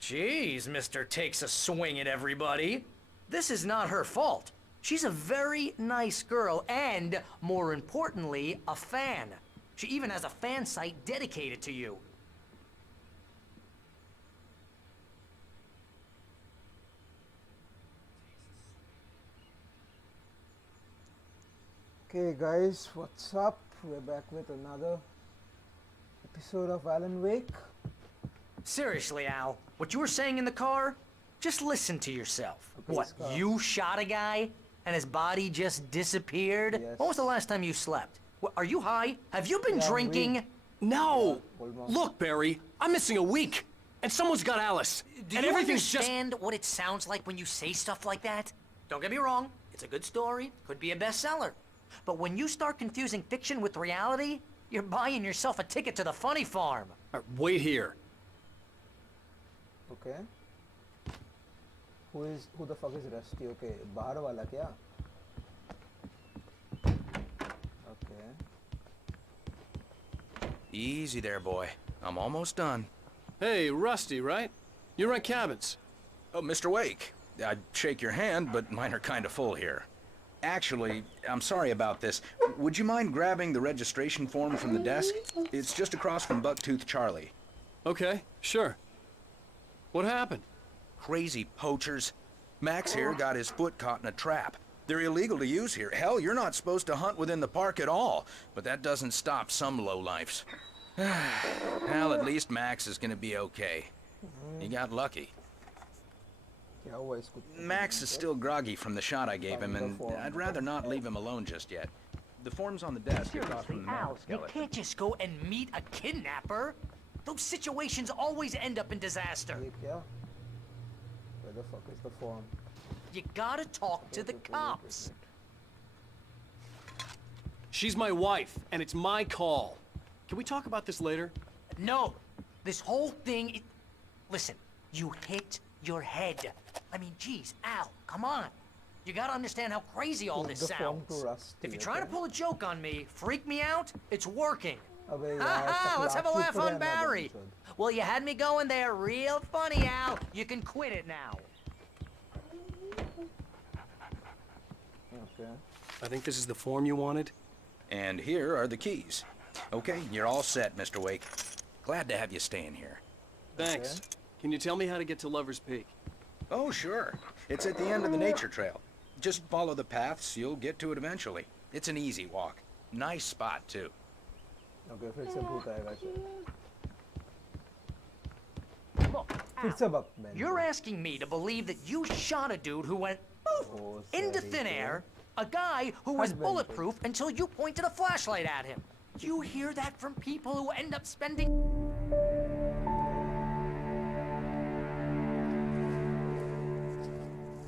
Jeez, Mr. Takes a swing at everybody. This is not her fault. She's a very nice girl and, more importantly, a fan. She even has a fan site dedicated to you. Okay guys, what's up? We're back with another episode of Alan Wake. Seriously, Al, what you were saying in the car? Just listen to yourself. Okay, What, you shot a guy and his body just disappeared? Yes. When was the last time you slept? What, are you high? Have you been drinking? No! Almost. Look, Barry, I'm missing a week, and someone's got Alice. Do and you everything's understand what it sounds like when you say stuff like that? Don't get me wrong, it's a good story, could be a bestseller. But when you start confusing fiction with reality, you're buying yourself a ticket to the funny farm. Wait here. Okay. Who the fuck is Rusty? Okay, bahar wala kya? Okay. Easy there, boy. I'm almost done. Hey, Rusty, right? You rent cabins. Oh, Mr. Wake. I'd shake your hand, but mine are kind of full here. Actually, I'm sorry about this. Would you mind grabbing the registration form from the desk? It's just across from Bucktooth Charlie. Okay, sure. What happened? Crazy poachers. Max here got his foot caught in a trap. They're illegal to use here. Hell, you're not supposed to hunt within the park at all. But that doesn't stop some lowlifes. Well, at least Max is gonna be okay. He got lucky. क्या हुआ इसको? Max is still groggy from the shot I gave him, and I'd rather not leave him alone just yet. The form's on the desk across from the Al, medical you skeleton. can't just go and meet a kidnapper. Those situations always end up in disaster. ये क्या? Where the fuck is the form? You gotta talk to the cops. She's my wife, and it's my call. Can we talk about this later? No, this whole thing, listen, you hit your head. I mean, geez, Al, come on. You gotta understand how crazy all this The form sounds. to Rusty, If you're trying to okay? pull a joke on me, freak me out, it's working. अबे यार, Ha let's have a चुप laugh on रहना Barry. बंचोद. Well, you had me going there real funny, Al. You can quit it now. Okay. I think this is the form you wanted. And here are the keys. Okay, you're all set, Mr. Wake. Glad to have you staying here. Thanks. Can you tell me how to get to Lover's Peak? Oh, sure. It's at the end of the nature trail. Just follow the paths, you'll get to it eventually. It's an easy walk. Nice spot, too. Okay, फिर से भूत आएगा शायद. Look, फिर Al, से बक बहन. you're asking me to believe that you shot a dude who went poof Oh, into sorry, thin dear. air, a guy who was Adventure. bulletproof until you pointed a flashlight at him. You hear that from people who end up spending...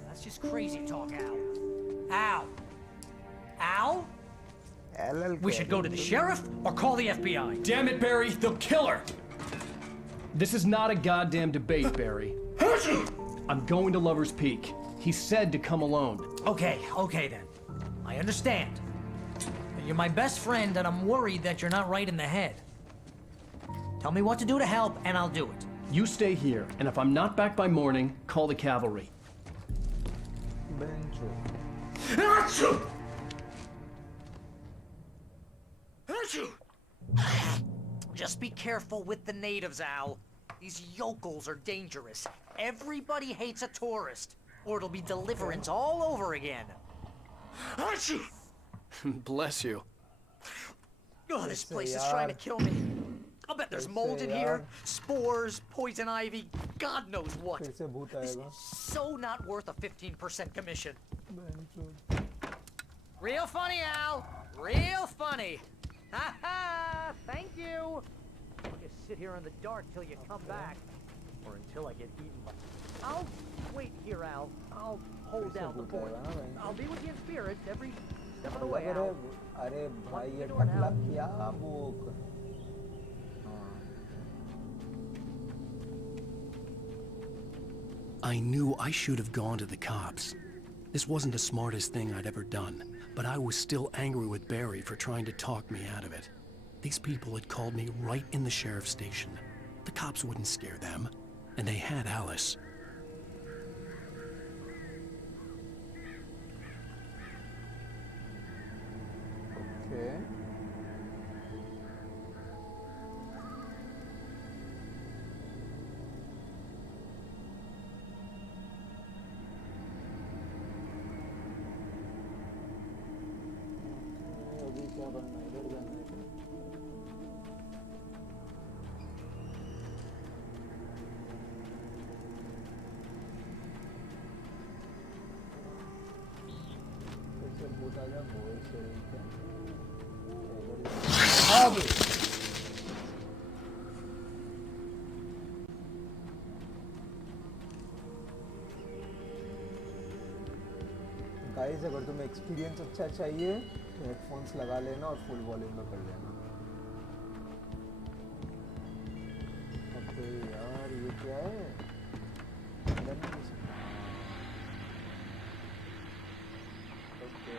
That's just crazy talk, Al. Al? Al? LL We should go to the sheriff or call the FBI. Damn it, Barry! They'll kill her! This is not a goddamn debate, Barry. I'm going to Lover's Peak. He said to come alone. Okay then. I understand. You're my best friend, and I'm worried that you're not right in the head. Tell me what to do to help, and I'll do it. You stay here, and if I'm not back by morning, call the cavalry. बंचोद. Just be careful with the natives, Al. These yokels are dangerous. Everybody hates a tourist, or it'll be deliverance all over again. Bless you. Oh, this place is trying to kill me. I'll bet there's mold in here, spores, poison ivy, God knows what. फिर से भूत This आएगा. is so not worth a 15% commission. बंचोद. Real funny, Al. Real funny. Ha ha! Thank you. I'll just sit here in the dark till you come back, or until I get eaten by... I'll wait here, Al. I'll hold down the fort. I'll be with you in spirit every step of the way, Al. अरे भाई ये टकला क्या book. I knew I should have gone to the cops. This wasn't the smartest thing I'd ever done. but I was still angry with Barry for trying to talk me out of it. These people had called me right in the sheriff's station. The cops wouldn't scare them, and they had Alice. Okay. अभी क्या बनना है इधर जाना है क्या ऐसे बोटा जा बोल से क्या अब गाइस अगर तुम्हें एक्सपीरियंस अच्छा चाहिए तो हेडफोन्स लगा लेना और फुल वॉल्यूम में कर लेना। अबे यार ये क्या है अंदर नहीं घुस सकता। Okay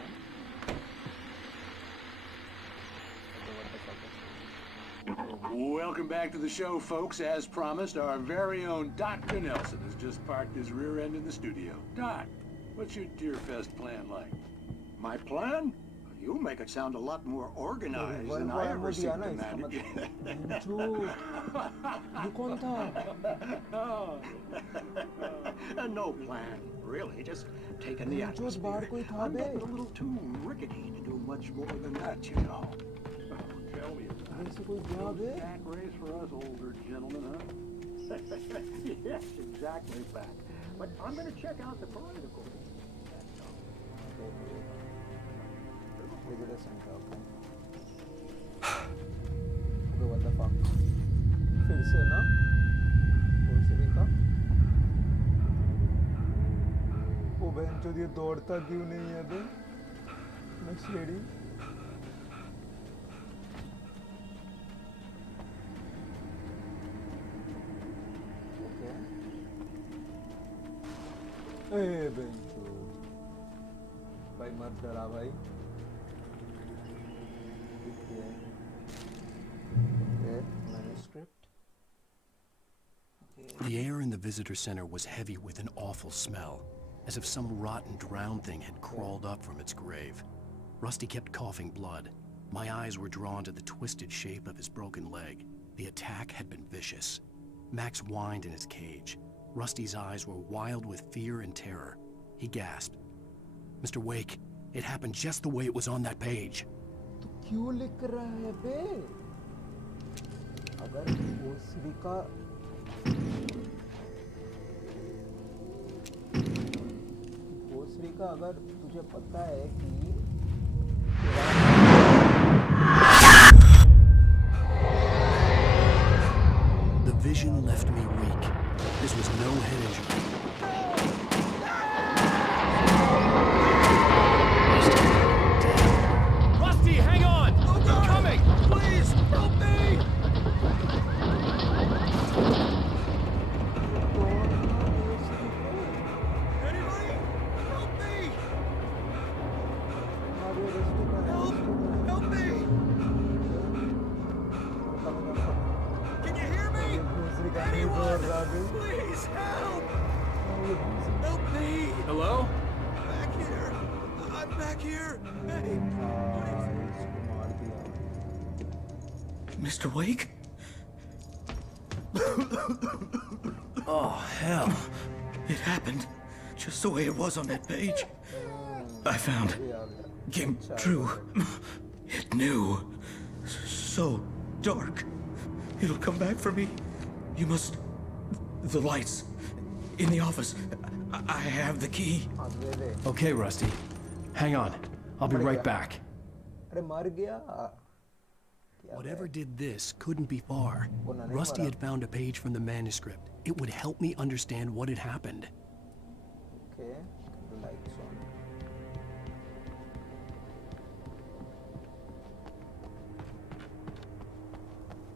Welcome back to the show, folks. As promised, our very own Dr. Nelson has just parked his rear end in the studio. Doc, what's your Deerfest plan like? My plan? You make it sound a lot more organized than I ever seem to manage. No plan, really. Just taking the atmosphere. I'm getting a little too rickety to do much more than that, you know. Tell me about it. Back race for us older gentlemen, huh? Yes, exactly, Pat. But I'm going to check out the political. Visitor center, okay. Okay, what the fuck? फिर से ना grocery का वो बेंचो ये दौड़ता क्यों नहीं है बे नशेड़ी ओके ए बेंचो भाई मत डरा भाई The air in the visitor center was heavy with an awful smell, as if some rotten drowned thing had crawled up from its grave. Rusty kept coughing blood. My eyes were drawn to the twisted shape of his broken leg. The attack had been vicious. Max whined in his cage. Rusty's eyes were wild with fear and terror. He gasped. Mr. Wake, it happened just the way it was on that page. तो क्यों लिख रहा है बे? अगर grocery का अगर तुझे पता है कि The vision left me weak. This was no head injury. Rusty, hang on! I'm coming! Please, help me! Anybody? Help me! Help me! Can you hear me? Anyone? Please help! Help me! Hello? Back here! I'm back here! Hey! Mr. Wake? Oh, hell. It happened just the way it was on that page. I found came true. It knew. So dark. It'll come back for me. You must... The lights. In the office. I have the key. Okay, Rusty. Hang on. I'll be right back. अरे मर गया Whatever did this couldn't be far. Rusty had found a page from the manuscript. It would help me understand what had happened. Okay, the lights on.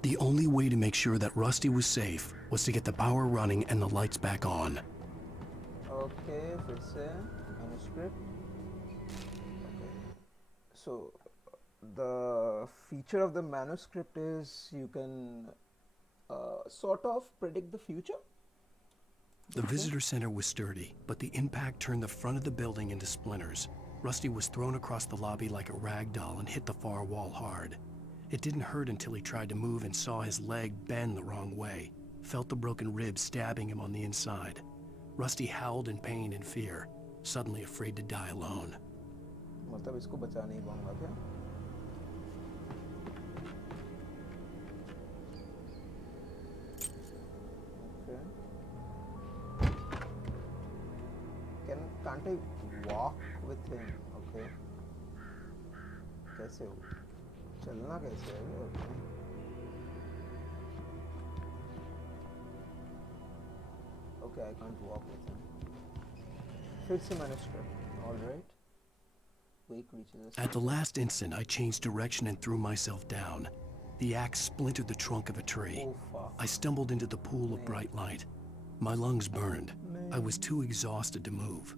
The only way to make sure that Rusty was safe was to get the power running and the lights back on. Okay, फिर से manuscript. Okay. So the feature of the manuscript is you can sort of predict the future. The visitor center was sturdy, but the impact turned the front of the building into splinters. Rusty was thrown across the lobby like a rag doll and hit the far wall hard. It didn't hurt until he tried to move and saw his leg bend the wrong way, felt the broken rib stabbing him on the inside. Rusty howled in pain and fear, suddenly afraid to die alone. मतलब इसको बचा नहीं पाऊंगा क्या? Okay. Can't I walk with him? Okay. कैसे हो? चलना कैसे है? Okay, I can't walk with him. Fix the manuscript. All right. At the last instant, I changed direction and threw myself down. The axe splintered the trunk of a tree. Oh, fuck. I stumbled into the pool of bright light. My lungs burned. I was too exhausted to move.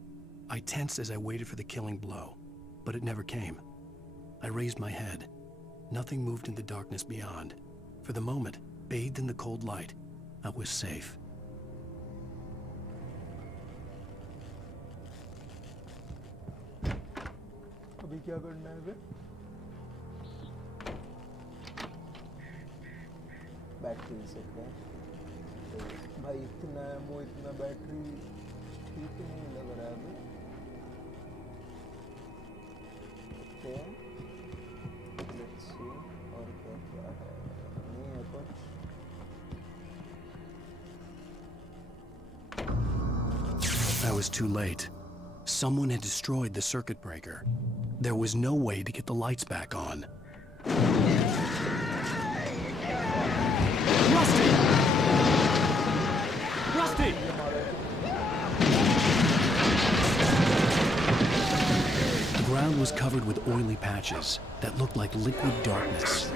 I tensed as I waited for the killing blow, but it never came. I raised my head. Nothing moved in the darkness beyond. For the moment, bathed in the cold light, I was safe. अभी क्या करना है बे? Battery से क्या? भाई इतना ammo इतना battery ठीक नहीं लग रहा है बे. Okay. Let's see और क्या है? नहीं है कुछ. I was too late. Someone had destroyed the circuit breaker. There was no way to get the lights back on. Rusty! Rusty! The ground was covered with oily patches that looked like liquid darkness.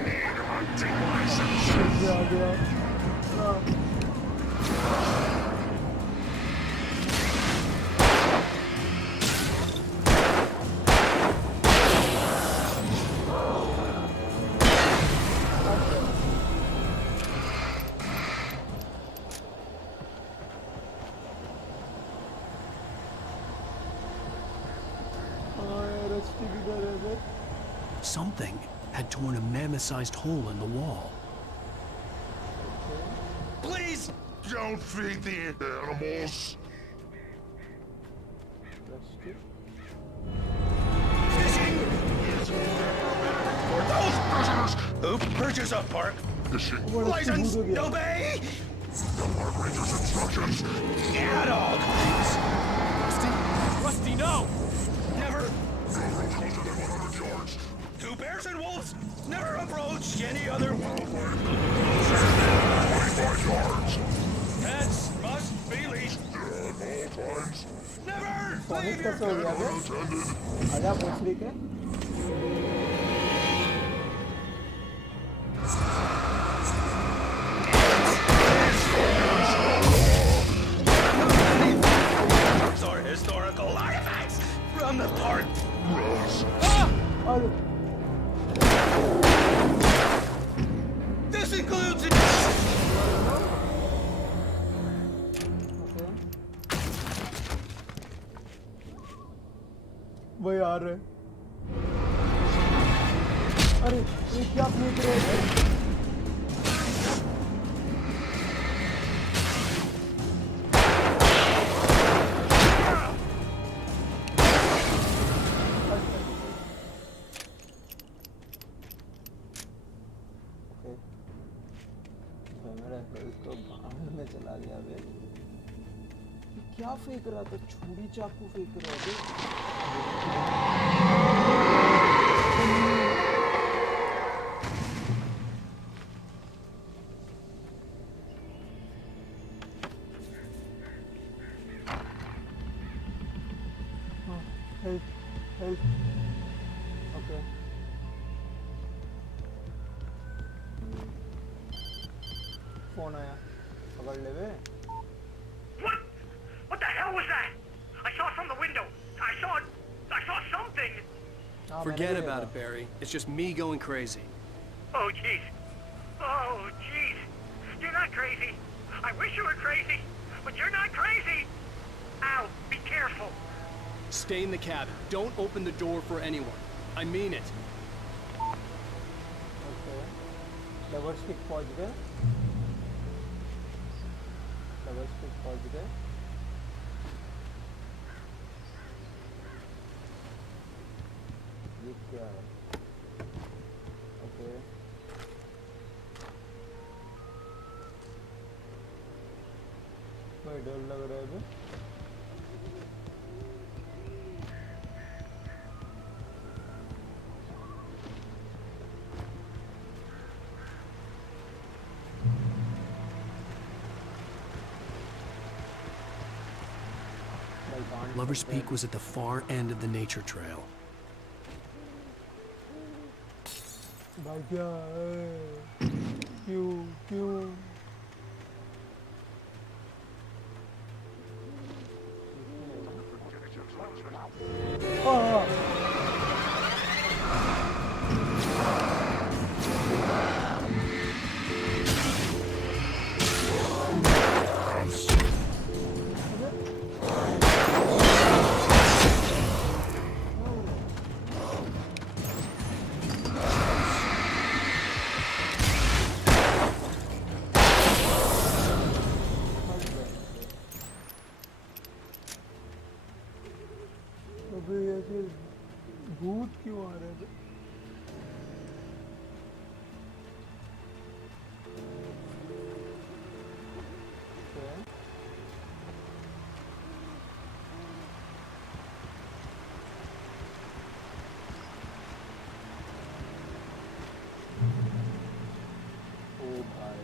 Something had torn a mammoth-sized hole in the wall. Please don't feed the animals. Fishing! For those prisoners who purchase a park license, obey The park ranger's instructions. at all times. Rusty, no! Never. Never closer than 100 yards. Two bears and wolves never approach any other. 25 yards. Pets must be leashed. At all times. Never Sonic leave your कैसे हो गया बे? Unattended. आजा पूछ रही क्या? or historical artifacts from the park. अरे This includes वही आ रहे. अरे ये क्या फेंक रहे हैं? चला गया बे. क्या फेंक रहा था? छुरी चाकू फेंक रहा था. Help, help. Okay. फोन आया. पकड़ ले बे. What? What the hell was that? I saw it from the window. I saw something. Forget about it, Barry. It's just me going crazy. Oh, jeez. Oh, jeez. You're not crazy. I wish you were crazy, but you're not crazy. Al, be careful. Stay in the cabin. Don't open the door for anyone. I mean it. Okay double stick पहुंच गए ये क्या है okay भाई डर लग रहा है अभी Lover's Peak was at the far end of the nature trail. भाई क्या है क्यों अबे ऐसे भूत क्यों आ रहे थे ओ भाई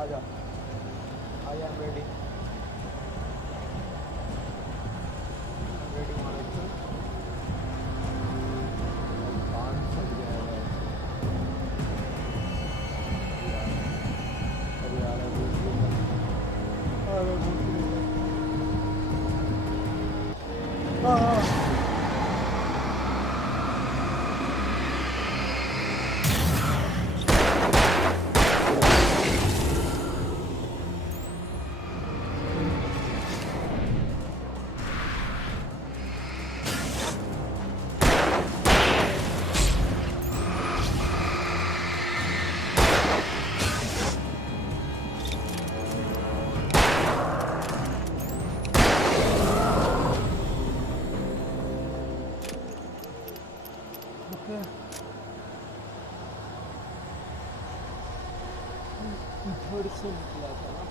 आजा I am ready molecule पाँच सज गया है अरे यार हाँ इधर से निकला था ना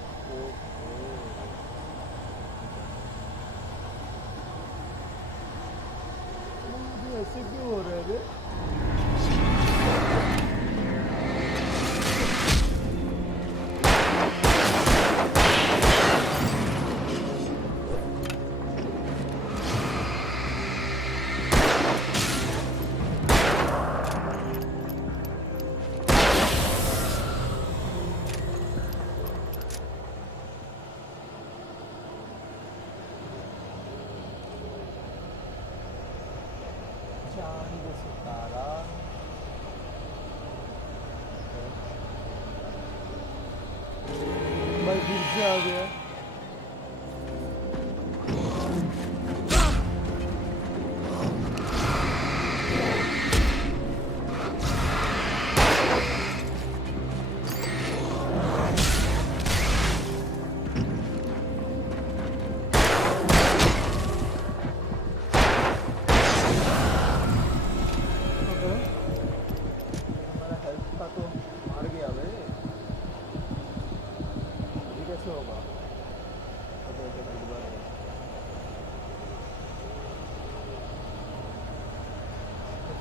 मुझे ऐसे क्यों हो रहा है चांद सितारा भाई फिर से आ गया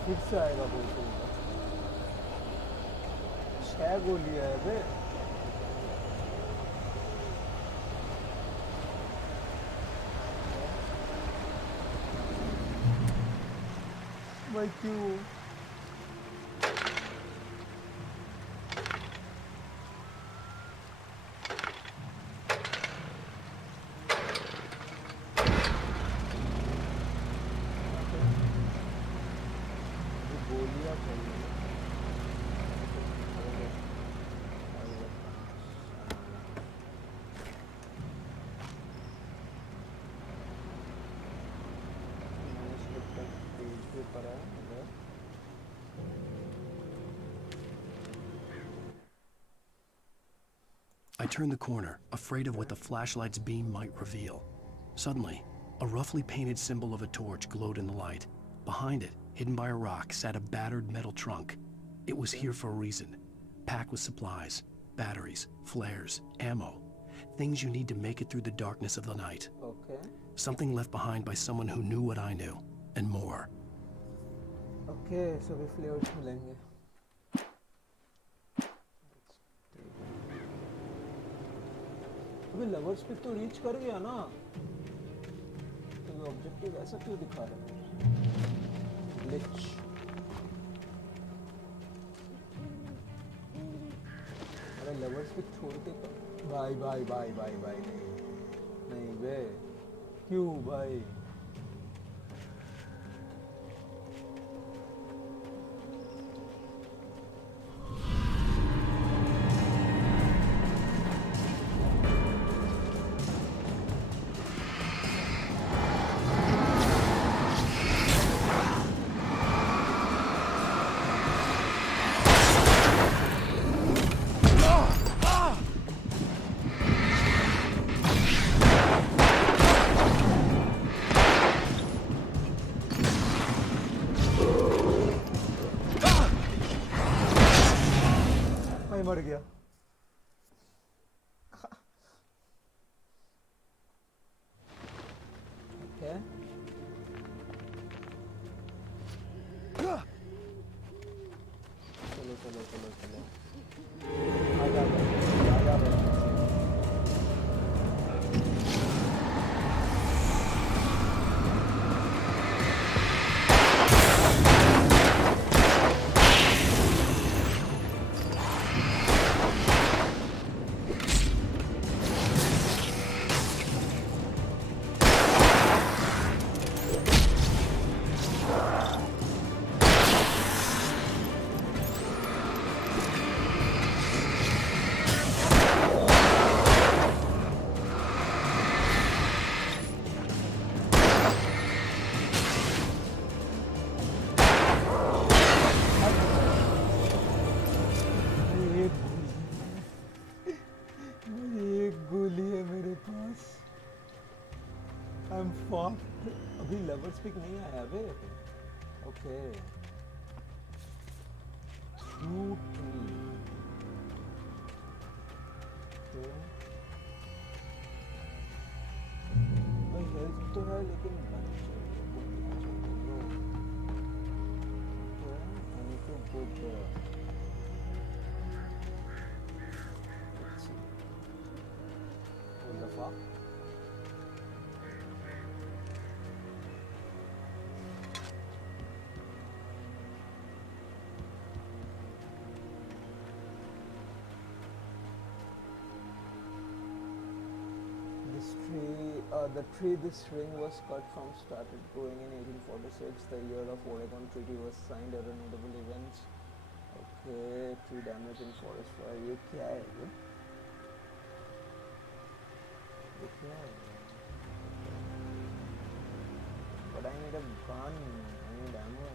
फिर से आएगा बोलते छह गोलियां है बे भाई क्यों क्या चाहिए? I turned the corner, afraid of what the flashlight's beam might reveal. Suddenly, a roughly painted symbol of a torch glowed in the light. Behind it, hidden by a rock, sat a battered metal trunk. It was here for a reason, packed with supplies, batteries, flares, ammo, things you need to make it through the darkness of the night. Okay. Something left behind by someone who knew what I knew, and more. Okay, so we flavors मिलेंगे. अबे lovers pick तो reach कर गया ना, तो ये objective ऐसा क्यों दिखा रहा है? ग्लिच. अरे लवर्स पिक छोड़ के bye bye bye bye bye नहीं बे, क्यों भाई? मर गया. Okay. चलो. आजा. I'm fucked. अभी level speak नहीं आया बे. Okay. True tree. Okay. भाई health तो है लेकिन gun चाहिए. Okay. I need to put let's see. What the fuck? The tree this ring was cut from started growing in 1846. The year of Oregon Treaty was signed. Other notable events. Okay, tree damage in forest fire. ये क्या है ये? ये क्या है? But I need a gun. I need ammo.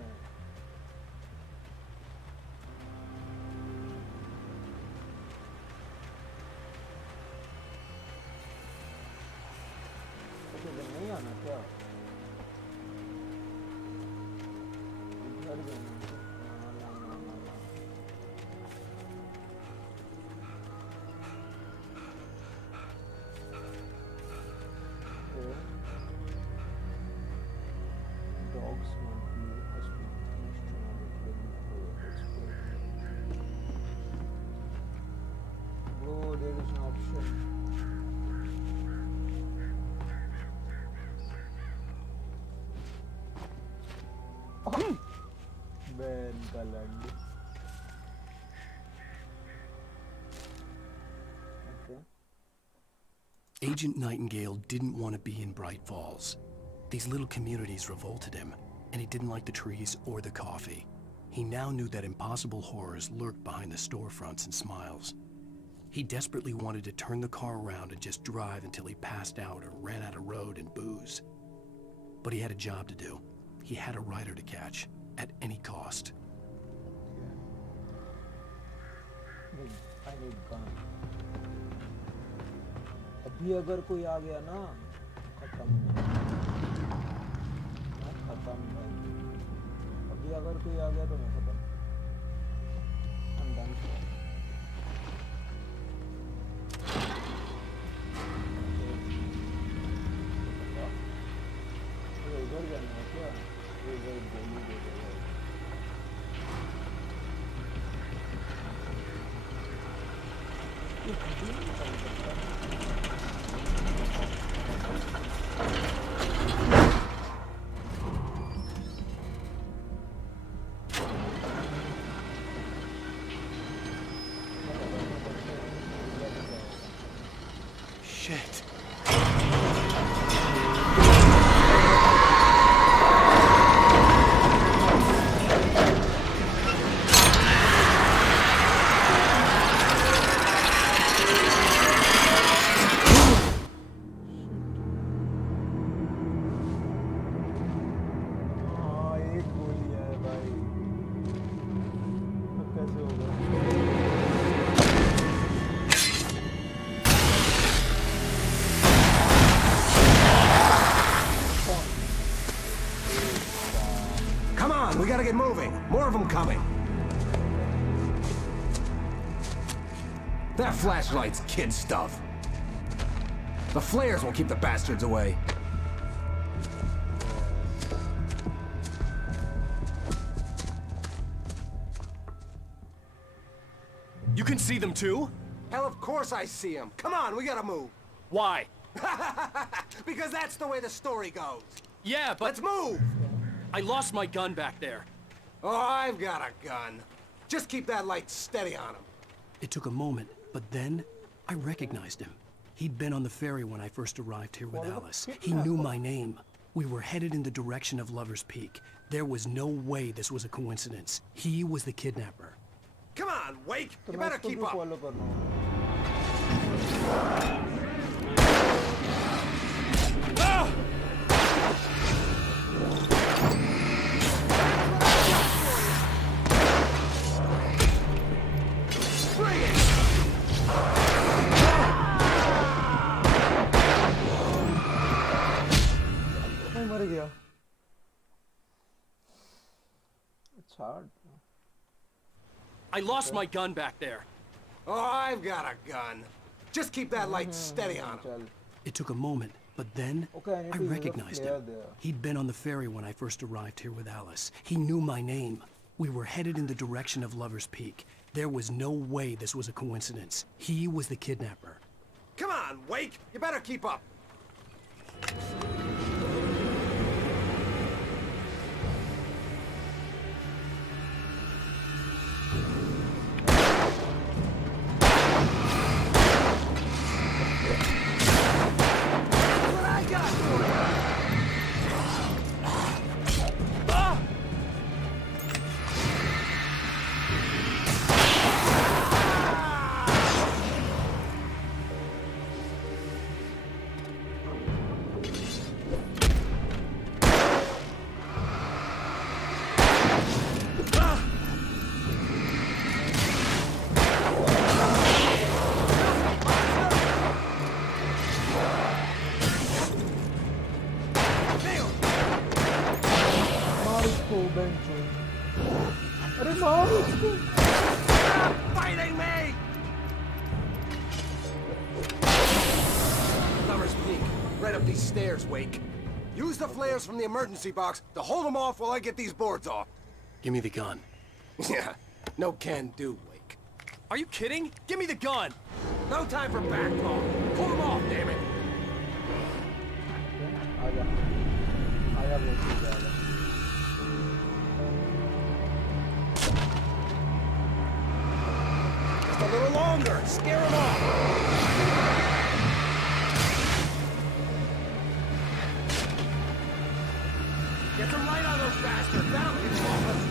नहीं आना क्या? इधर ना. Dogs monkey has been bro, there is an option. Ben Kaland. Okay. Agent Nightingale didn't want to be in Bright Falls. These little communities revolted him, and he didn't like the trees or the coffee. He now knew that impossible horrors lurked behind the storefronts and smiles. He desperately wanted to turn the car around and just drive until he passed out or ran out of road and booze. But he had a job to do. He had a rider to catch, at any cost. I need gun. अभी अगर कोई आ गया ना खत्म भाई अभी अगर कोई आ गया तो मैं खत्म I'm done for. ये इधर जाना है क्या ये इधर गोली दे दे ये कुछ नहीं कर सकता Shit. हाँ एक गोली है भाई अब कैसे होगा Come on, we gotta get moving. More of them coming. That flashlight's kid stuff. The flares will keep the bastards away. You can see them too? Hell, of course I see them. Come on, we gotta move. Why? Because that's the way the story goes. Yeah, but Let's move! I lost my gun back there. Oh, I've got a gun. Just keep that light steady on him. It took a moment, but then I recognized him. He'd been on the ferry when I first arrived here with Alice. He knew my name. We were headed in the direction of Lover's Peak. There was no way this was a coincidence. He was the kidnapper. Come on, Wake! तो You मैं better इसको keep भी up. Follow करना होगा Bring it! मैं मर गया It's hard. I lost my gun back there. Oh, I've got a gun. Just keep that light steady on him. चल It took a moment, but then Okay, I need I to use a recognized flare him. there. He'd been on the ferry when I first arrived here with Alice. He knew my name. We were headed in the direction of Lover's Peak. There was no way this was a coincidence. He was the kidnapper. Come on, Wake! You better keep up. What I got for you? मार इसको bench अरे मार इसको Stop fighting me! Lover's Peak. Right up these stairs, Wake. Use the flares from the emergency box to hold them off while I get these boards off. Give me the gun. Yeah, no can do, Wake. Are you kidding? Give me the gun! No time for back talk. Pull them off, damn it. आजा वो चीज़ आजा Just a little longer. Scare them off. Get the light on those bastards. That'll keep them off us.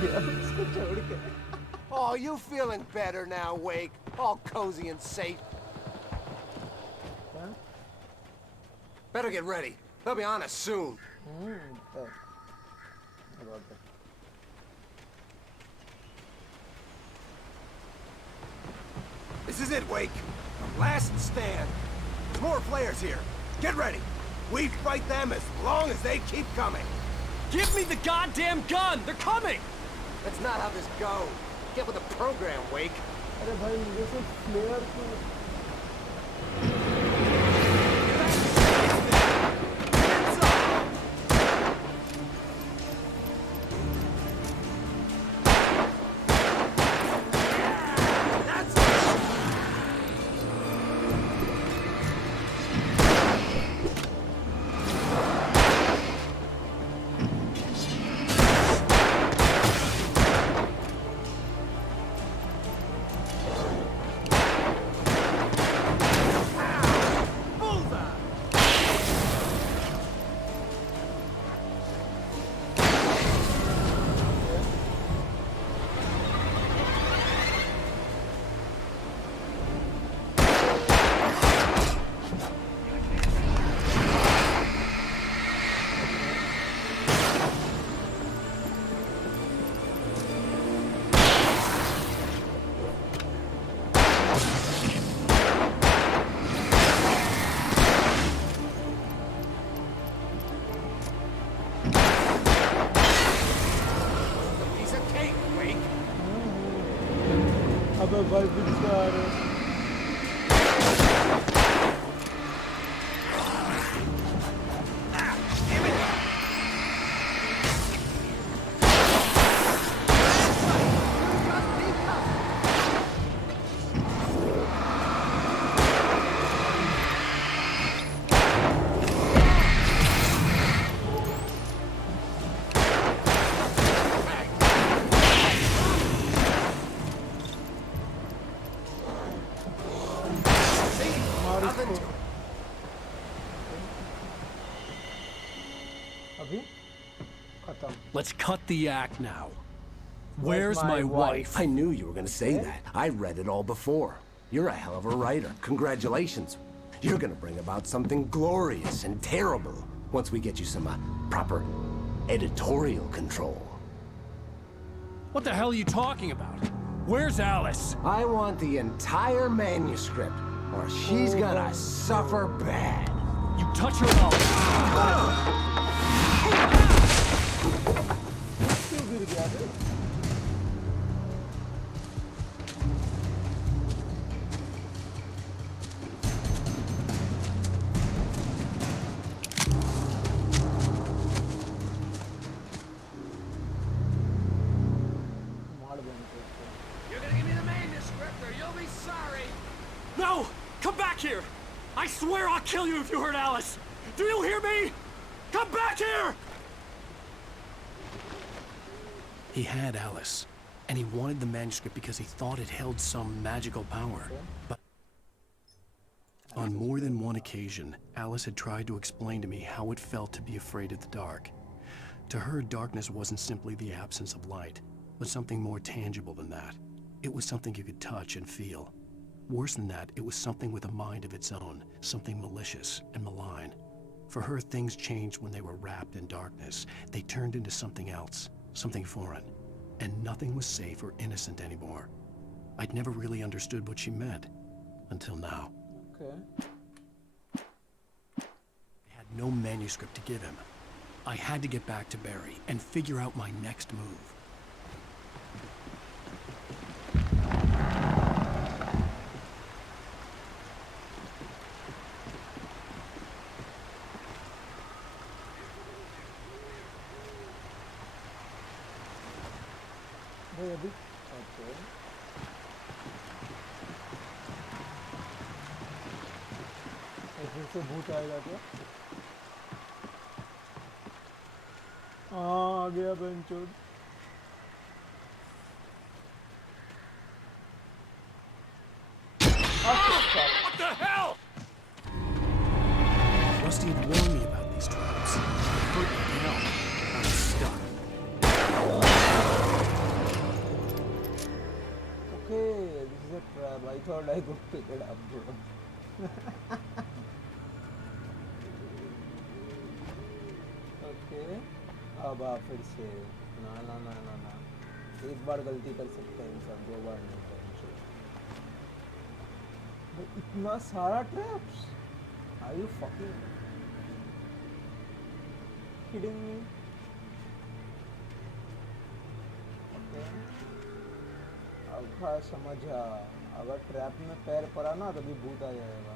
गया उसको छोड़ के। Oh, you feeling better now, Wake? All cozy and safe. क्या? Better get ready. They'll be on us soon. तो about that. This is it, Wake. Our last stand. There's more flares here. Get ready. We fight them as long as they keep coming. Give me the goddamn gun! They're coming! That's not how this goes. Get with the program, Wake. अरे भाई मुझे सिर्फ flare को अबे भाई पीछे आ रहे हैं। Let's cut the act now. Where's my wife? I knew you were gonna say that. I read it all before. You're a hell of a writer. Congratulations. You're gonna bring about something glorious and terrible once we get you some proper editorial control. What the hell are you talking about? Where's Alice? I want the entire manuscript, or she's gonna suffer bad. You touch her up. You're gonna give me the manuscript or you'll be sorry. No! Come back here! I swear I'll kill you if you hurt Alice! Do you hear me? Come back here! He had Alice, and he wanted the manuscript because he thought it held some magical power. But on more than one occasion, Alice had tried to explain to me how it felt to be afraid of the dark. To her, darkness wasn't simply the absence of light, but something more tangible than that. It was something you could touch and feel. Worse than that, it was something with a mind of its own, something malicious and malign. For her, things changed when they were wrapped in darkness. They turned into something else, something foreign, and nothing was safe or innocent anymore. I'd never really understood what she meant, until now. Okay. I had no manuscript to give him. I had to get back to Barry and figure out my next move. Okay. ऐसे से भूत आएगा क्या? हाँ आ गया बेंचोद। What the hell? Rusty had warned me about these traps. It hurt like hell. I was stuck. Okay, this is a trap. I thought I could pick it up, bro. Okay. अब आप फिर से ना ना ना ना ना एक बार गलती कर सकते हैं इंसान, 2 बार नहीं करना चाहिए। इतना सारा traps, are you fucking kidding me? Okay, अब खा समझा, अगर ट्रैप में पैर पड़ा ना तभी भूत आ जाएगा।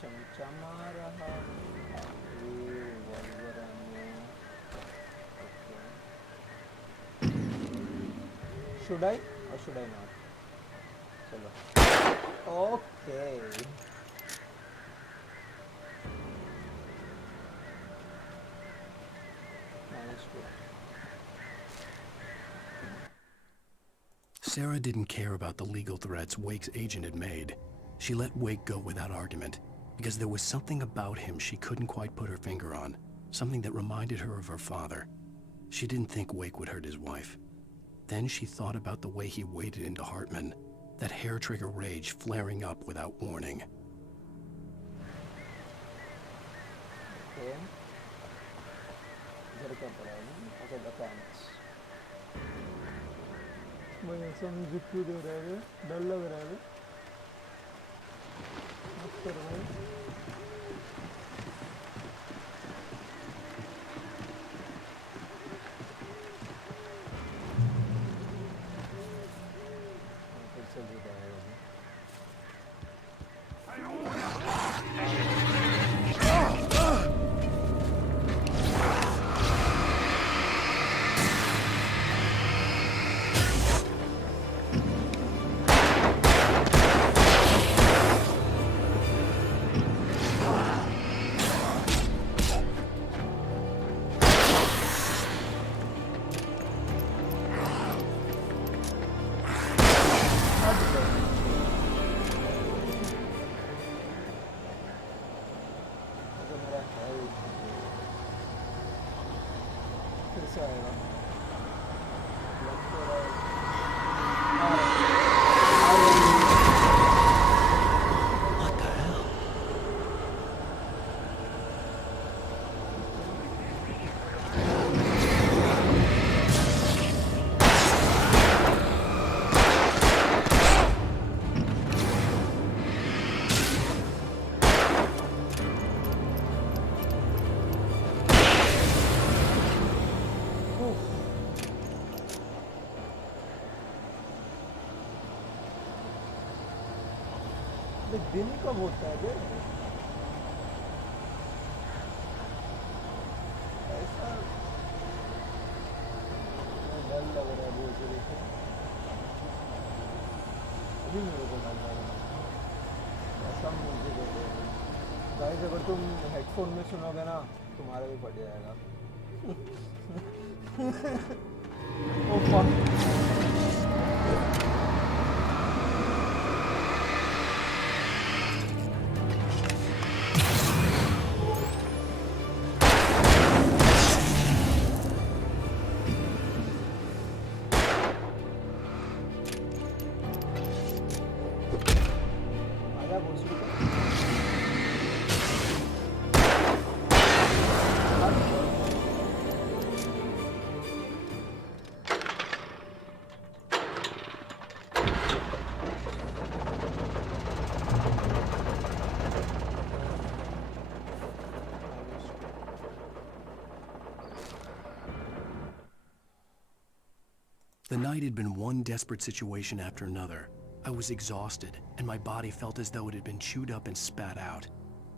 चमचा मार रहा should I or should I not? चलो okay. Sarah didn't care about the legal threats Wake's agent had made. She let Wake go without argument, because there was something about him she couldn't quite put her finger on, something that reminded her of her father. She didn't think Wake would hurt his wife. Then she thought about the way he waded into Hartman, that hair-trigger rage flaring up without warning. Okay. इधर क्या पड़ा है? Okay, the fence. भाई ऐसा music क्यों दे रहा है? डर लग रहा है? मत कर भाई। फिर से भी जाएगा अभी। दिन कब होता है बे? ऐसा डर लग रहा है अभी उसे देखे, अभी मेरे को डर लग रहा है। ऐसा म्यूजिक होता है गाइस, अगर तुम हेडफोन में सुनोगे ना तुम्हारा भी फट जाएगा। Oh fuck. The night had been one desperate situation after another. I was exhausted, and my body felt as though it had been chewed up and spat out.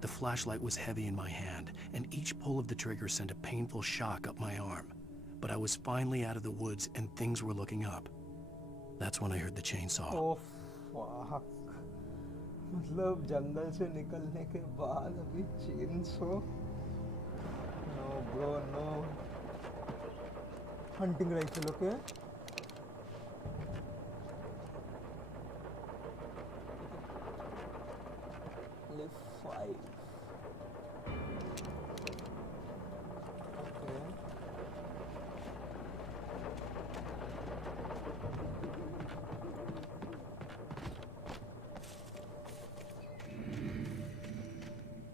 The flashlight was heavy in my hand, and each pull of the trigger sent a painful shock up my arm. But I was finally out of the woods, and things were looking up. That That's when I heard the chainsaw. Oh fuck. मतलब जंगल से निकलने के बाद अभी chainsaw? No bro, no. Hunting rifle, okay? Lift 5. Okay.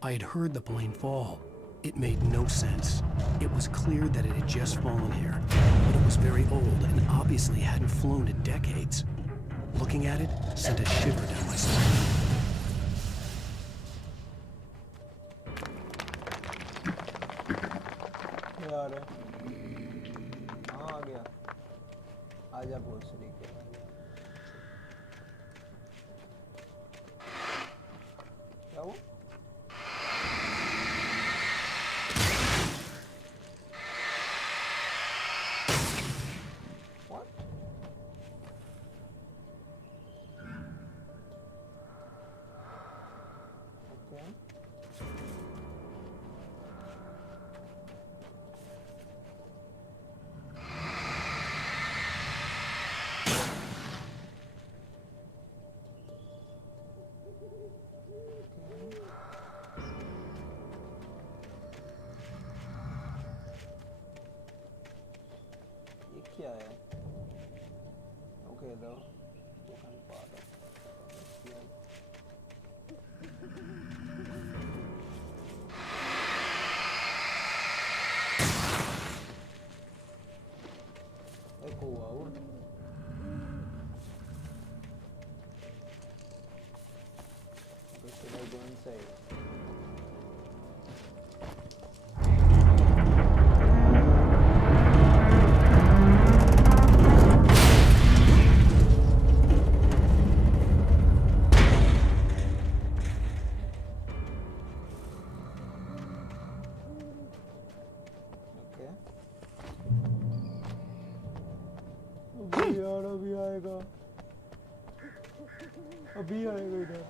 I had heard the plane fall. It made no sense. It was clear that it had just fallen here, but it was very old and obviously hadn't flown in decades. Looking at it sent a shiver down my spine. यार आ गया आजा भोसड़ी के क्या वो What? Okay. ये क्या है? Okay, the second part of this. Echo out. Okay, should I go inside? Okay. अभी यार अभी आएगा इधर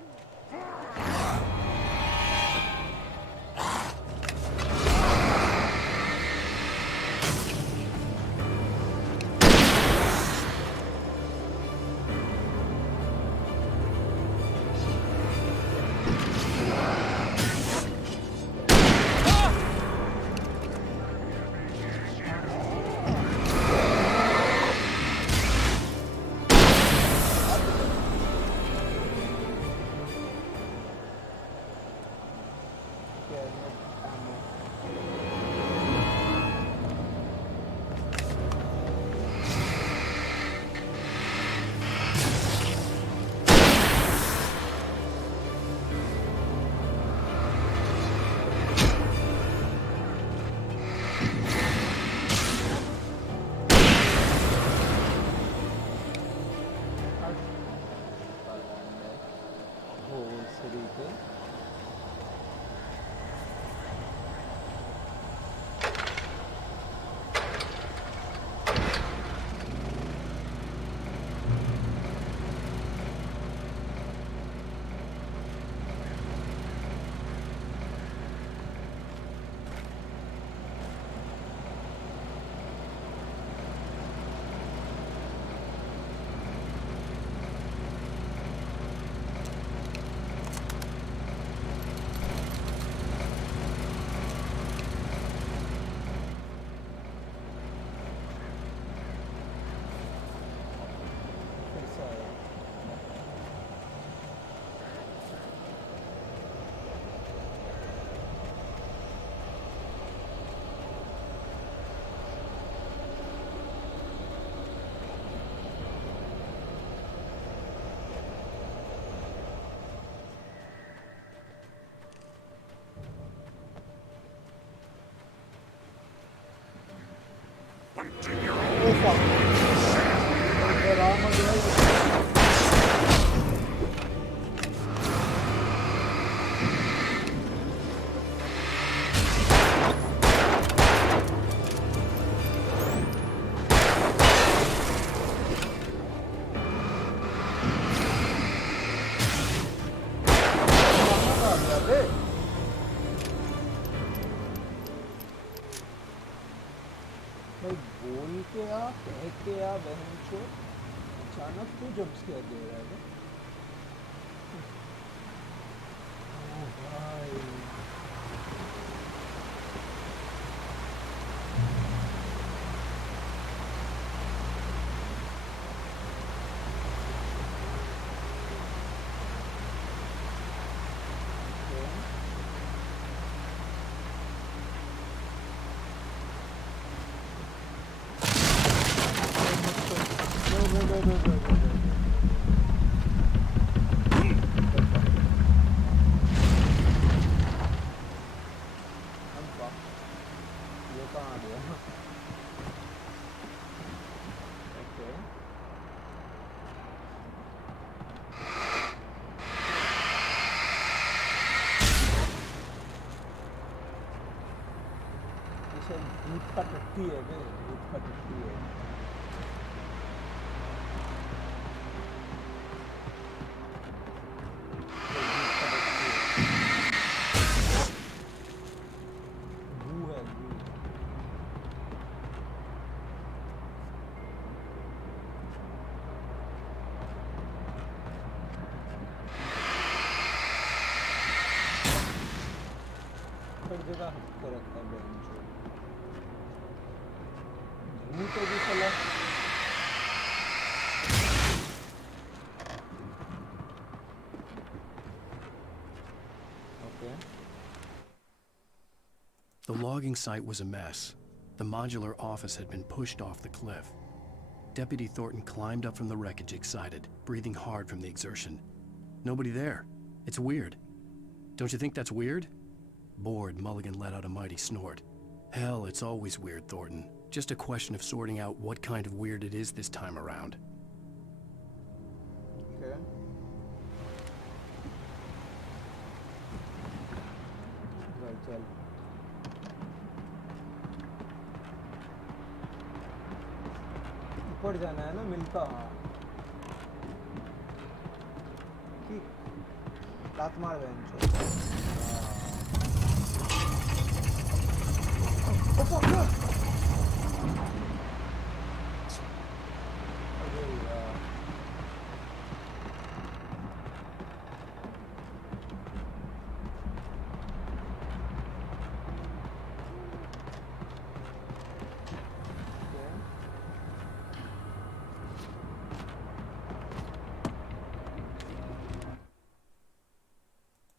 के आ बहन चो अचानक क्यों जंप स्केयर दे रहा है? ओ भाई भूत का टट्टी है बे, भूत का टट्टी है। भू है भू। हर जगह हटके रखता है बेंच। तो भी चला okay. The logging site was a mess. The modular office had been pushed off the cliff. Deputy Thornton climbed up from the wreckage excited, breathing hard from the exertion. Nobody there. It's weird. Don't you think that's weird? Bored, Mulligan let out a mighty snort. Hell, it's always weird, Thornton. Just a question of sorting out what kind of weird it is this time around. Okay. Right, चल. ऊपर जाना है ना मिलता हाँ. ठीक. लात मार bench. Oh fuck!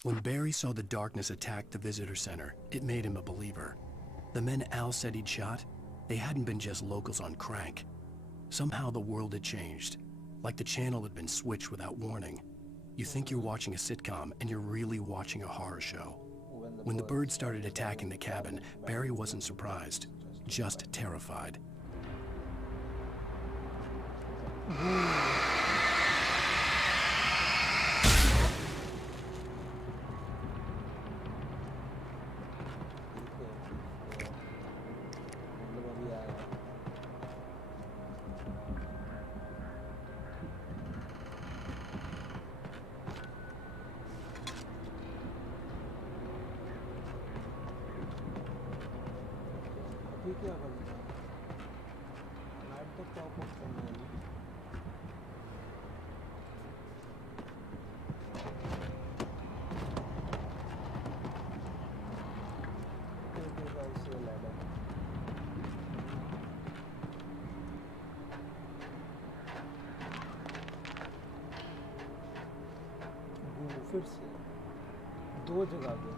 When Barry saw the darkness attack the visitor center, it made him a believer. The men Al said he'd shot, they hadn't been just locals on crank. Somehow the world had changed, like the channel had been switched without warning. You think you're watching a sitcom, and you're really watching a horror show. When the birds started attacking the cabin, Barry wasn't surprised, just terrified. क्या करना है? Night तक top up करना है। फिर से दो जगह पे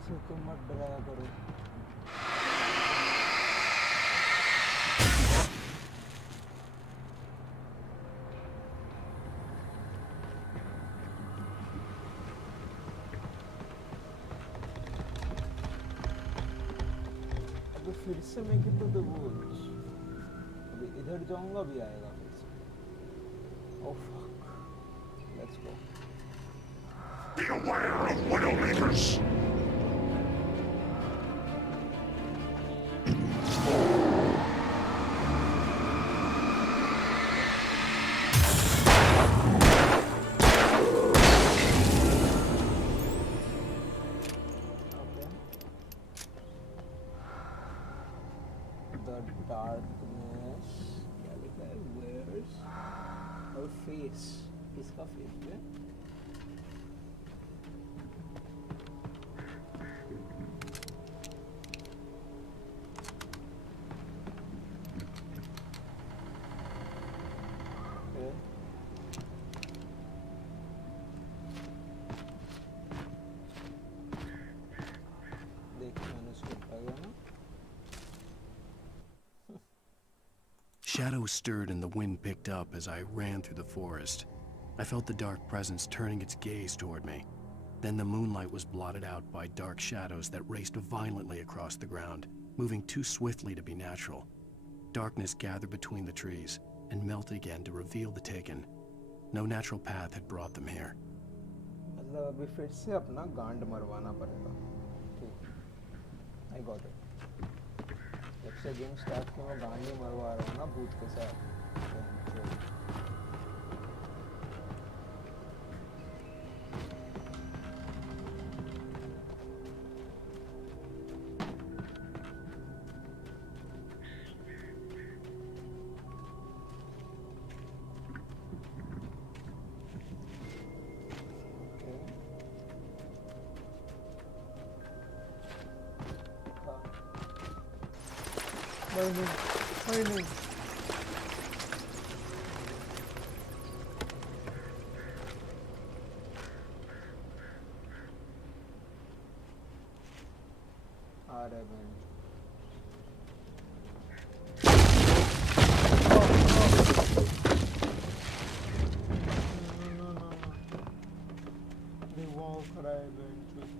ऐसे तो मत डराया करो। अभी फिर से मैं कितना तो बोल अभी इधर जाऊंगा भी आएगा फिर से। Oh fuck, let's go. Be aware of Widowmakers! darkness. क्या लिखा है? Where's her face? किसका face है? Shadows stirred and the wind picked up as I ran through the forest. I felt the dark presence turning its gaze toward me. Then the moonlight was blotted out by dark shadows that raced violently across the ground, moving too swiftly to be natural. Darkness gathered between the trees and melted again to reveal the Taken. No natural path had brought them here. मतलब अभी फिर से अपना गांड मरवाना पड़ेगा. ठीक. I got it. जब से गेम स्टार्ट किया मैं गांड ही मरवा रहा हूँ ना भूत के साथ. Mining. No. They won't cry eventually.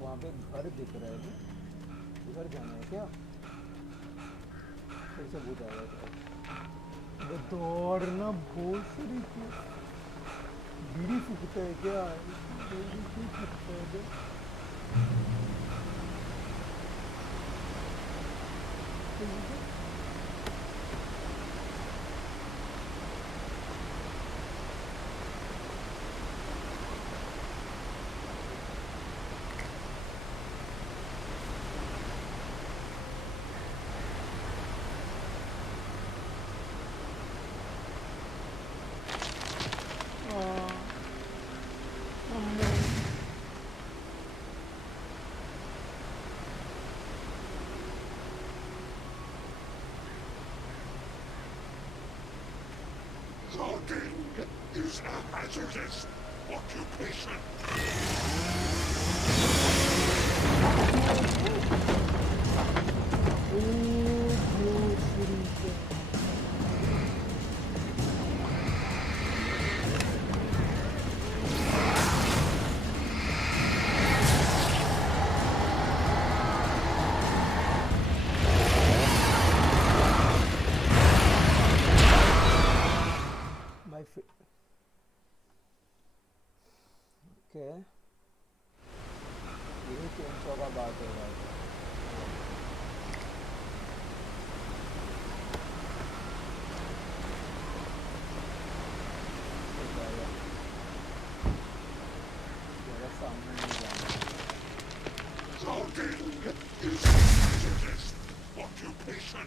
वहाँ पे घर दिख रहा है. उधर जाना है क्या? फिर से भूत आ गया. अबे दौड़ना भोसड़ी की बीड़ी फूकता है क्या? बीड़ी क्यों फूकता है? Logging is a hazardous occupation. Okay. यही चेंजो का बात है भाई. मेरा सामने नहीं जाना. Logging is a hazardous occupation.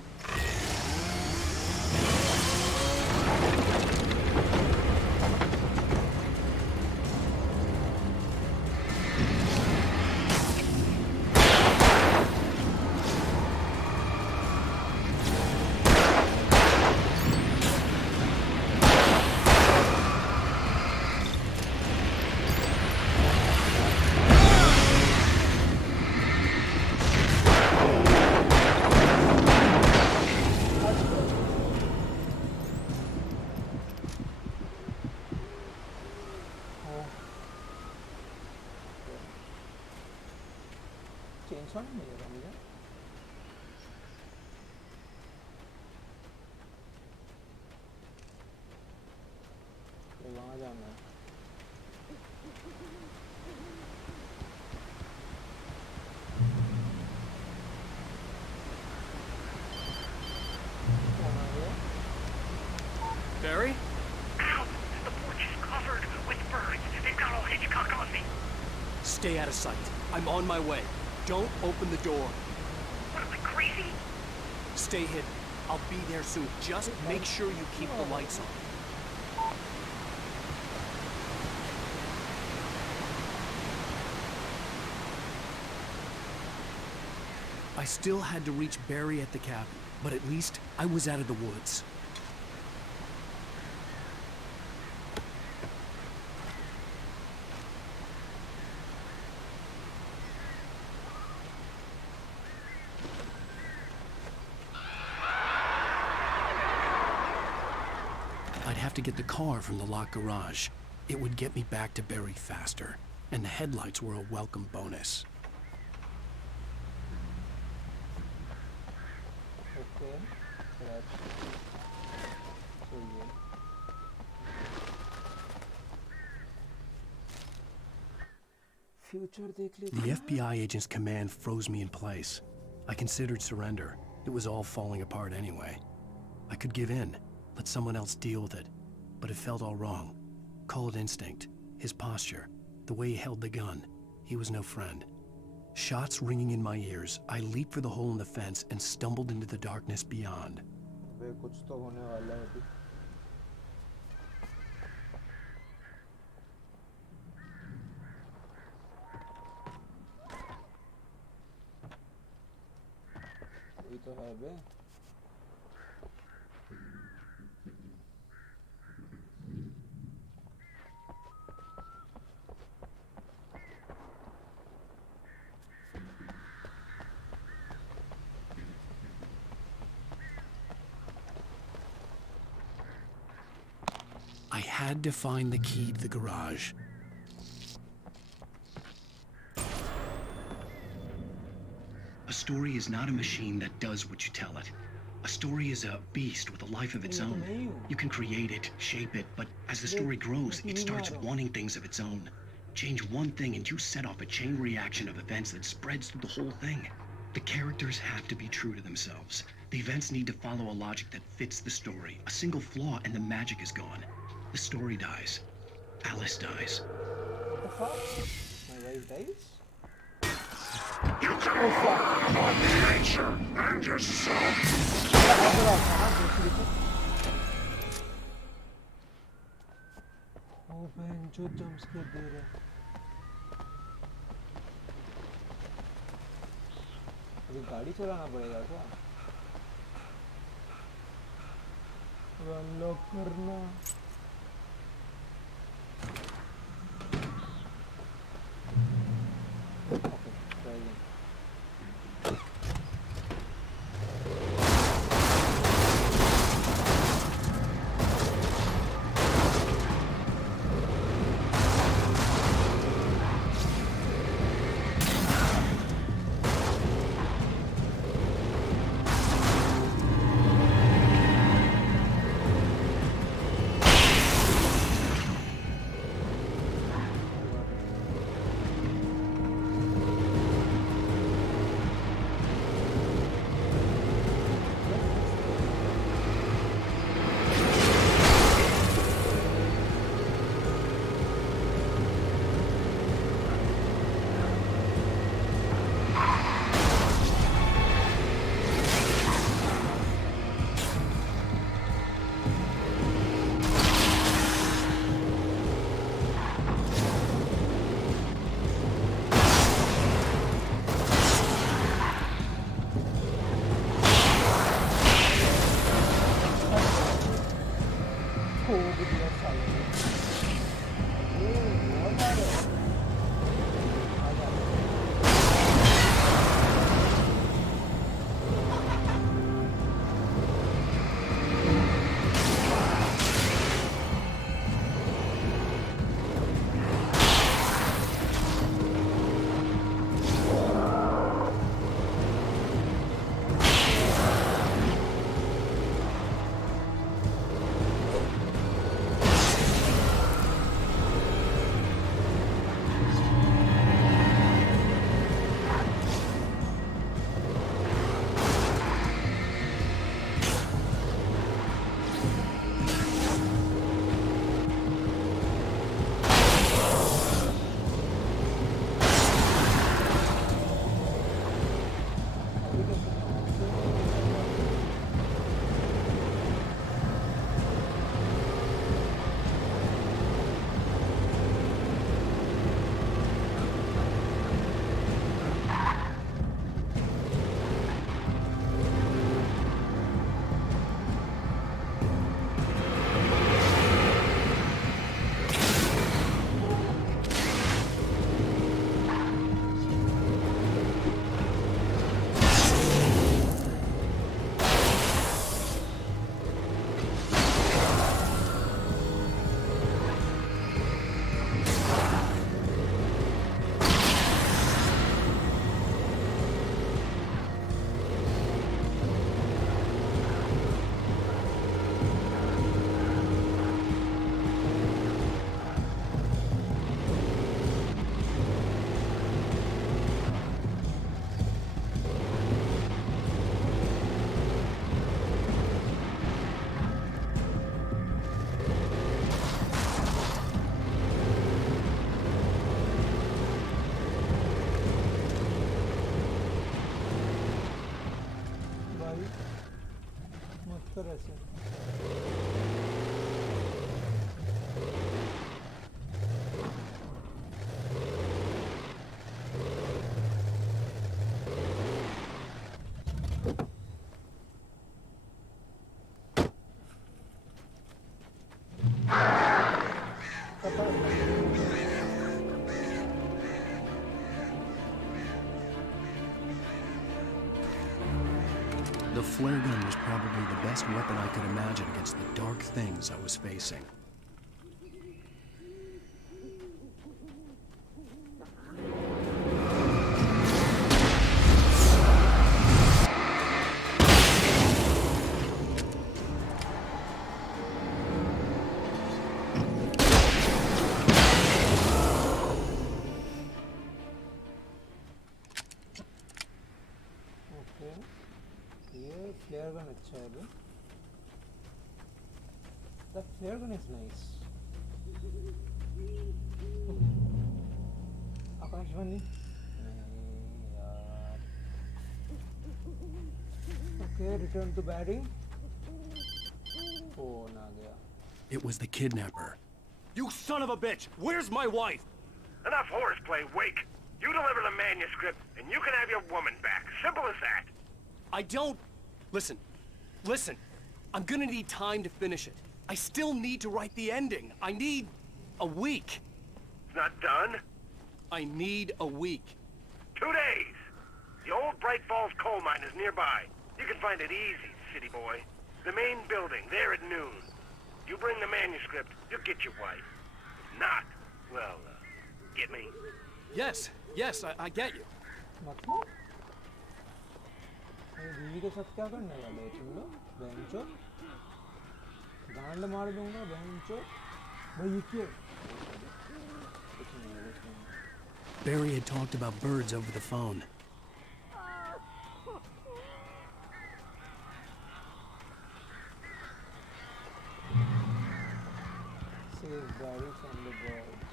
सा नहीं लगा मुझे। तो वहाँ जाना है। Barry? Ow! The porch is covered with birds. They've got all Hitchcock on me. Stay out of sight. I'm on my way. Don't open the door. What am I, crazy? Stay hidden. I'll be there soon. Just make sure you keep the lights on. I still had to reach Barry at the cabin, but at least I was out of the woods. I'd have to get the car from the locked garage. It would get me back to Barry faster, and the headlights were a welcome bonus. Okay, so that's so yeah. Future देख लेते The हैं। FBI agent's command froze me in place. I considered surrender. It was all falling apart anyway. I could give in, let someone else deal with it, but it felt all wrong. Call it instinct, his posture, the way he held the gun. He was no friend. Shots ringing in my ears, I leaped for the hole in the fence and stumbled into the darkness beyond. वे कुछ तो होने वाला है अभी। ये तो है बे। I had to find the key to the garage. A story is not a machine that does what you tell it. A story is a beast with a life of its own. You can create it, shape it, but as the story grows, it starts wanting things of its own. Change one thing and you set off a chain reaction of events that spreads through the whole thing. The characters have to be true to themselves. The events need to follow a logic that fits the story. A single flaw and the magic is gone. The story dies. Alice dies. What the fuck? My wife dies? You can walk upon nature and your soul. Oh man, जो jump scare दे रहा है। अभी गाड़ी चलाना पड़ेगा क्या? Unlock करना। Okay, try again. मत कर ऐसे The flare gun was probably the best weapon I could imagine against the dark things I was facing. ये फ्लेयर गन अच्छा है by the flare gun is nice Akashvani नहीं यार okay return to batting phone आ गया It was the kidnapper. You son of a bitch! Where's my wife? Enough horseplay, Wake. You deliver the manuscript, and you can have your woman back. Simple as that. I don't... Listen. I'm gonna need time to finish it. I still need to write the ending. I need a week. It's not done? I need a week. 2 days. The old Bright Falls coal mine is nearby. You can find it easy, city boy. The main building, there at noon. You bring the manuscript, you'll get your wife. If not, well, get me? Yes, I get you. मतलब ये बीवी के साथ क्या करने वाले हो तुम लोग बेंचो गांड मार दूंगा बेंचो भाई ये क्या कुछ नहीं Barry had talked about birds over the phone. Save Barry from the birds.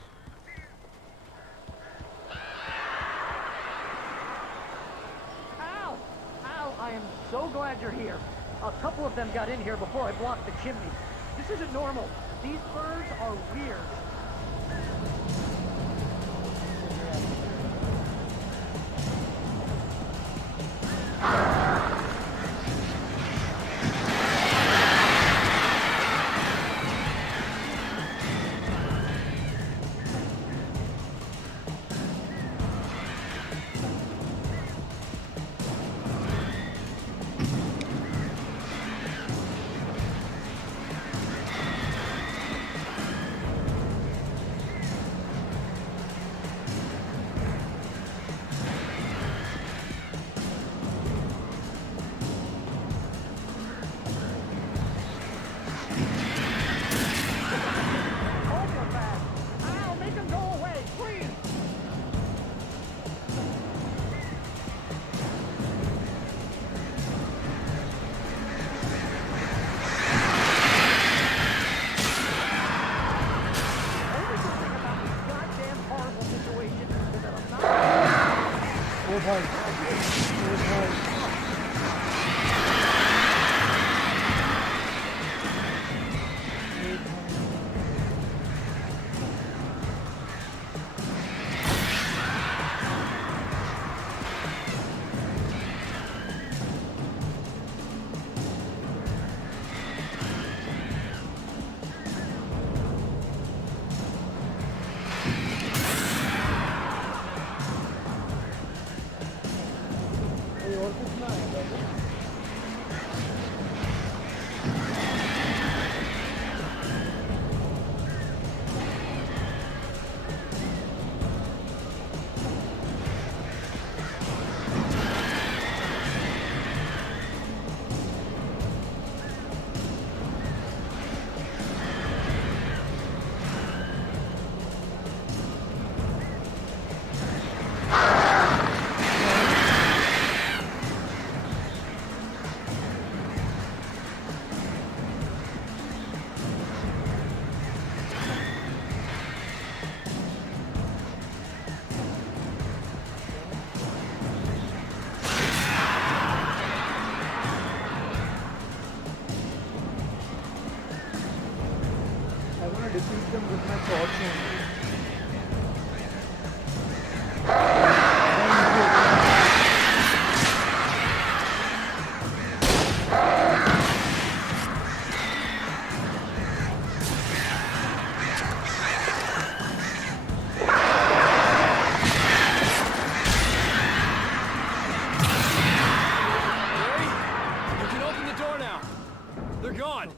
Ow! Ow! I am so glad you're here. A couple of them got in here before I blocked the chimney. This isn't normal. These birds are weird.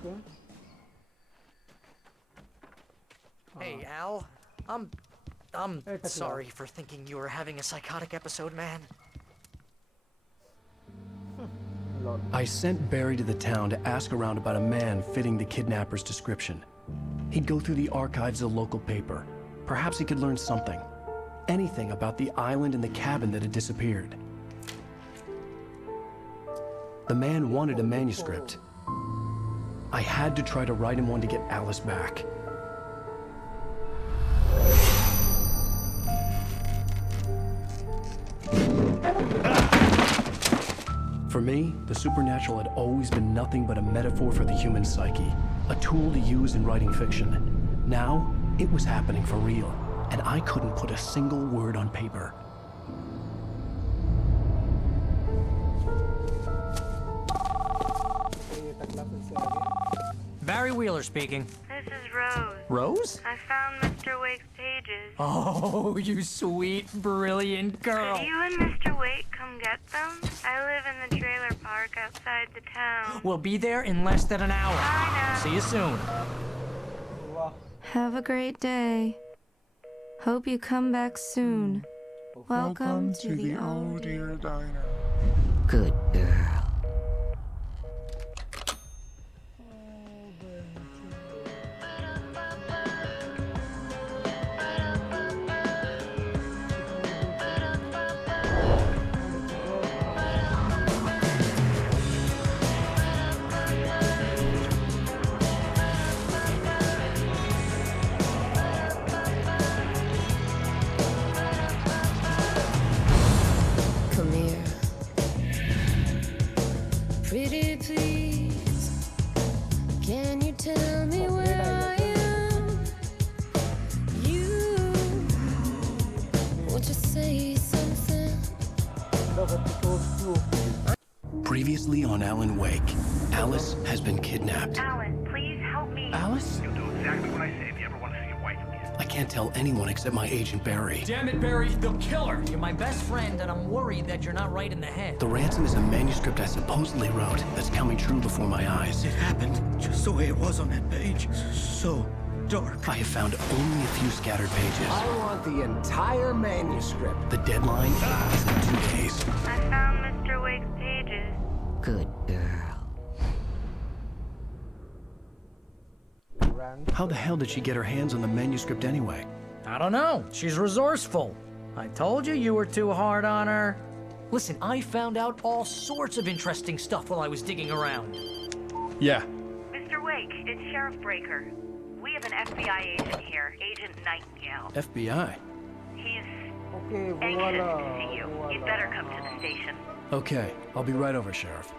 Okay. Hey, Al. I'm Hey, Takla. sorry for thinking you were having a psychotic episode, man. Lol. I sent Barry to the town to ask around about a man fitting the kidnapper's description. He'd go through the archives of the local paper. Perhaps he could learn something. Anything about the island and the cabin that had disappeared. The man wanted a manuscript. I had to try to write him one to get Alice back. For me, the supernatural had always been nothing but a metaphor for the human psyche, a tool to use in writing fiction. Now, it was happening for real, and I couldn't put a single word on paper. ये टकला फिर से आ गया. Barry Wheeler speaking. This is Rose. Rose? I found Mr. Wake's pages. Oh, you sweet, brilliant girl. Could you and Mr. Wake come get them? I live in the trailer park outside the town. We'll be there in less than an hour. Bye now. See you soon. वाह. Have a great day. Hope you come back soon. Welcome to the old dear diner. Good girl. Come here. Pretty please. Can you tell me where I am? You want to say something? Love episode 2. Previously on Alan Wake, Alice has been kidnapped. Alan, please help me. Alice? You'll do exactly what I say if you ever want to see your wife again. I can't tell anyone except my agent Barry. Damn it, Barry, they'll kill her. You're my best friend, and I'm worried that you're not right in the head. The ransom is a manuscript I supposedly wrote that's coming true before my eyes. It happened just the way it was on that page. So dark. I have found only a few scattered pages. I want the entire manuscript. The deadline is in 2 days. I found Mr. Wake's pages. Good girl. Rand. How the hell did she get her hands on the manuscript anyway? I don't know. She's resourceful. I told you you were too hard on her. Listen, I found out all sorts of interesting stuff while I was digging around. Yeah. Mr. Wake, it's Sheriff Breaker. We have an FBI agent here, Agent Nightingale. FBI. He's Okay, वो anxious वाला. to see you. वो You'd वाला. better come to the station. Okay, I'll be right over, Sheriff.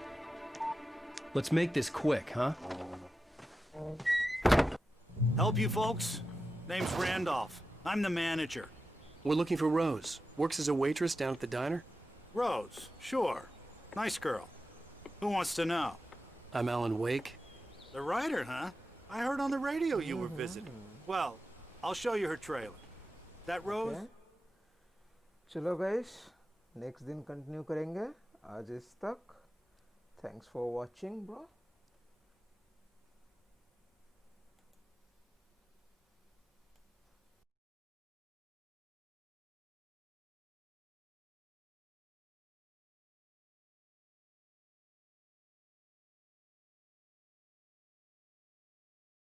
Let's make this quick, huh? Help you folks? Name's Randolph. I'm the manager. We're looking for Rose. Works as a waitress down at the diner. Rose, sure. Nice girl. Who wants to know? I'm Alan Wake. The writer, huh? I heard on the radio you were visiting. Well, I'll show you her trailer. That Rose? Okay. चलो guys, next दिन continue करेंगे. आज इस तक. Thanks for watching, bro.